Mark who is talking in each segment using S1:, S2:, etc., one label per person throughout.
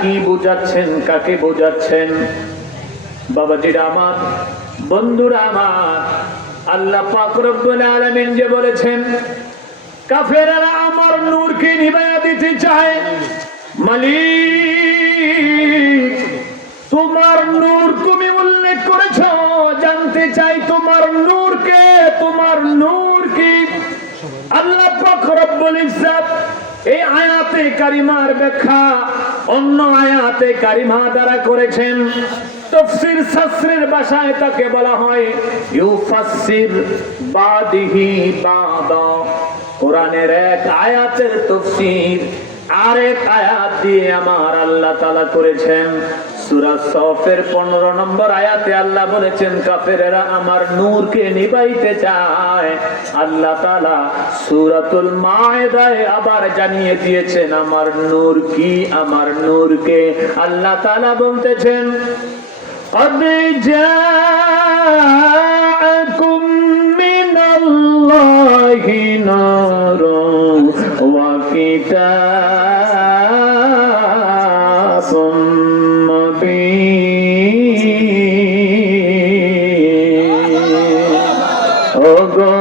S1: কি বোঝাচ্ছেন? কাকে বোঝাচ্ছেন? আমার, বন্ধুরা আমার, আল্লাহ রব্বুল যে বলেছেন, কাফেরেরা আমার নূরকে নিভাইয়া দিতে চায়। তোমার নূর তুমি উল্লেখ করেছ, জানতে চাই তোমার নূরকে, তোমার নূর কি? আল্লাহ পাক রব্বুল এই আয়াতে কারিমার ব্যাখ্যা অন্য আয়াতে কারিমা দ্বারা করেছেন। তফসির শাস্ত্রের ভাষায় তাকে বলা হয়, ইউফাসসির বাদিহি বাদা। কোরআনের এক আয়াতের তফসির, আরেক আয়াত দিয়ে আমার আল্লাহ তালা করেছেন। সূরা সফের 15 নম্বর আয়াতে আল্লাহ বলেছেন কাফেরেরা আমার নূরকে নিভাইতে চায় আল্লাহ তাআলা সূরাতুল মায়েদায় আবার জানিয়ে দিয়েছেন আমার নূর কি আমার নূরকে আল্লাহ তাআলা বলতেছেন قد جاءكم من الله نور وكتاب ওগো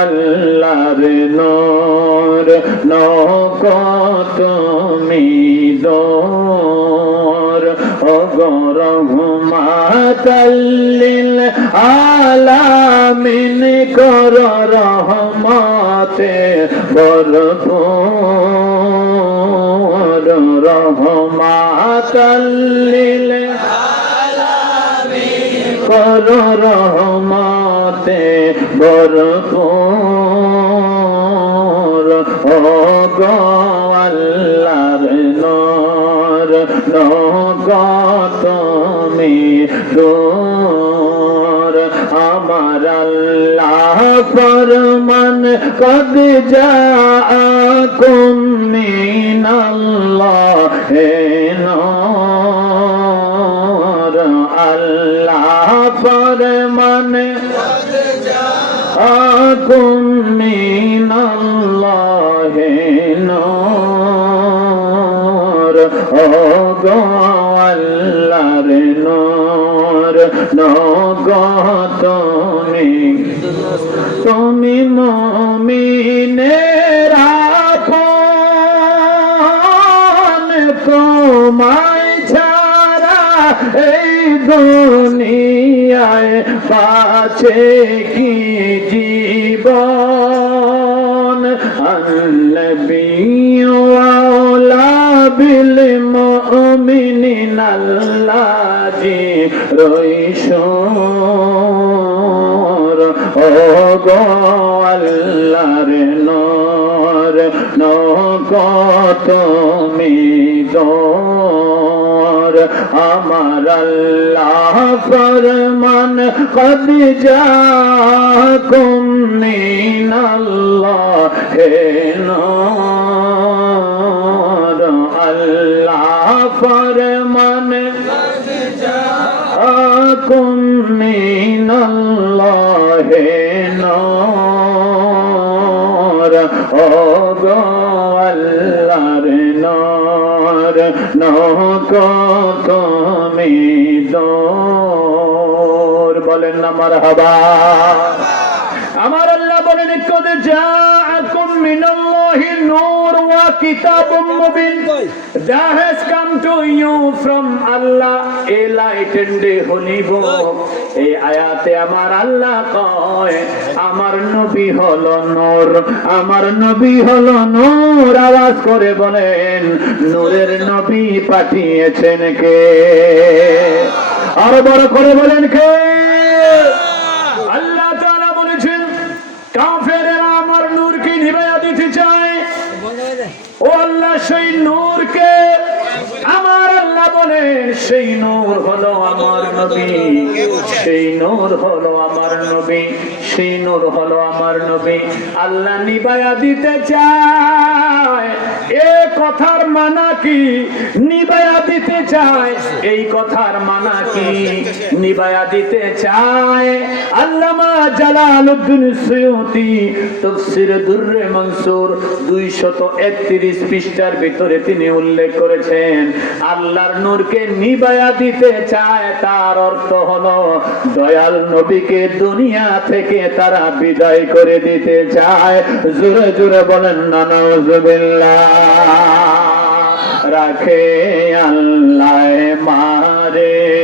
S1: আল্লাহর নূর নক তুমি দোর। ওগো রহমাতাল্লিল আলামিন কর রহমতে ভরপুর। রহমাতাল্লিল কর রহমতে ভরপুর। ও আল্লাহর নর নগ তুমি আমার আল্লাহ ফরমান, কদ জাআকুম মিনাল্লাহ হে নূর। আল্লাহ ফরমান আকুম মিনাল্লাহ নূর। ও গো আল্লাহর নূর। নগো তুমি তুমি মমিনের দুনিয়ায় পাছে কি আল্লাবিওয়ালা বিল মুমিনিন আল্লাহি রইশোর ও নর নক তুমি আমার আল্লাহ ফরমান কদ জাকুম মিনাল্লাহ হে নূর আল্লাহ ফরমান আকুম মিনাল্লাহ হে নূর তুমি দোর। বলেন না মারহাবা। আমার আল্লাহ বলেন কদে যা মিনাল্লাহি নূর। কিতাবুম Mubin. that has come to you from Allah a এই আয়াতে আমার আল্লাহ কয়, আমার নবী হলো নূর। আমার নবী হলো নূর। আওয়াজ করে বলেন, নূরের নবী পাঠিয়েছেন কে? আরও বড় করে বলেন, কে আল্লাহ তাআলা বলেছেন কাফেরেরা আমার নূরকে নিভাইয়া দিতে চায় ও আল্লাহ সেই নূরকে আমার আল্লাহ বলে, সেই নূর হলো আমার নবী। সেই নূর হলো আমার নবী। সেই নূর হলো আমার নবী। আল্লাহ নিবায়া দিতে চায়। এ কথার মানা কি? নিবায়া দিতে চায়। এই কথার মানা কি? নিবায়া দিতে চায়। আল্লামা মনসুর 231 পৃষ্ঠার ভিতরে তিনি উল্লেখ করেছেন, আল্লাহর নূরকে নিবায়া দিতে চায়, তার অর্থ হলো, দয়াল নবীকে দুনিয়া থেকে তারা বিদায় করে দিতে চায়। জোরে জোরে বলেন না নাউজুবিল্লাহ রাখে আল্লাহ মারে।